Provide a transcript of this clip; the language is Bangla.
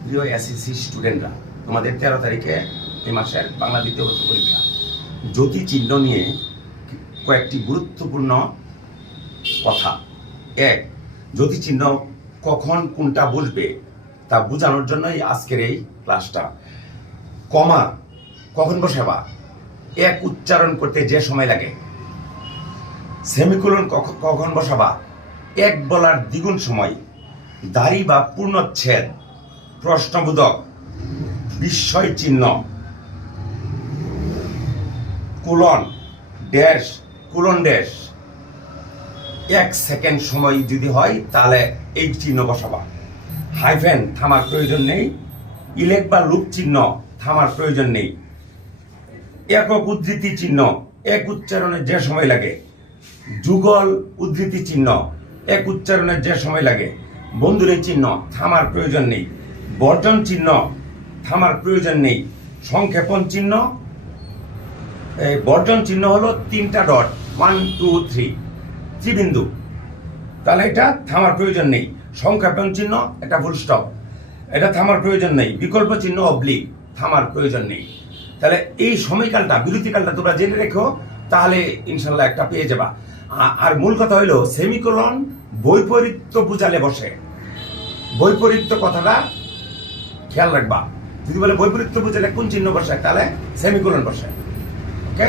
প্রিয় এসএসসি স্টুডেন্টরা, তোমাদের 13 তারিখে এই মাসের বাংলা দ্বিতীয় বর্ষ পরীক্ষা। জ্যোতি চিহ্ন নিয়ে কয়েকটি গুরুত্বপূর্ণ কথা। এক, জ্যোতি চিহ্ন কখন কোনটা বসবে তা বোঝানোর জন্যই আজকের এই ক্লাসটা। কমা কখন বসাবা, এক উচ্চারণ করতে যে সময় লাগে। সেমিকোলন কখন বসাবা, এক বলার দ্বিগুণ সময়। দাড়ি বা পূর্ণচ্ছেদ, প্রশ্নবোধক, বিস্ময় চিহ্ন, colon dash, colon dash, 1 second সময় যদি হয় তাহলে এই চিহ্ন বসাবা। হাইফেন থামার প্রয়োজন নেই। ইলেক বা লুপ চিহ্ন থামার প্রয়োজন নেই। একক উদ্ধৃতি চিহ্ন এক উচ্চারণে যে সময় লাগে। যুগল উদ্ধৃতি চিহ্ন এক উচ্চারণে যে সময় লাগে। বন্ধুরের চিহ্ন থামার প্রয়োজন নেই। বর্জন চিহ্ন থামার প্রয়োজন নেই। সংক্ষেপণ চিহ্ন, বর্জন চিহ্ন হলো 3টা ডট, 1 2 3 ত্রিবিন্দু, তাহলে এটা থামার প্রয়োজন নেই। সংক্ষেপণ চিহ্ন এটা ফুল স্টপ, এটা থামার প্রয়োজন নেই। বিকল্প চিহ্ন অবলিক, থামার প্রয়োজন নেই। তাহলে এই সময়কালটা, বিরতিকালটা তোমরা জেনে রেখো, তাহলে ইনশাল্লাহ একটা পেয়ে যাবা। আর মূল কথা হইলো সেমিকোলন বৈপরীত্য বুঝালে বসে। বৈপরীত্য কথাটা খেয়াল রাখবা। যদি বলে বৈপরীত্য বুঝালে কোন চিহ্ন বসে, তাহলে সেমিকোলন বসে। ওকে।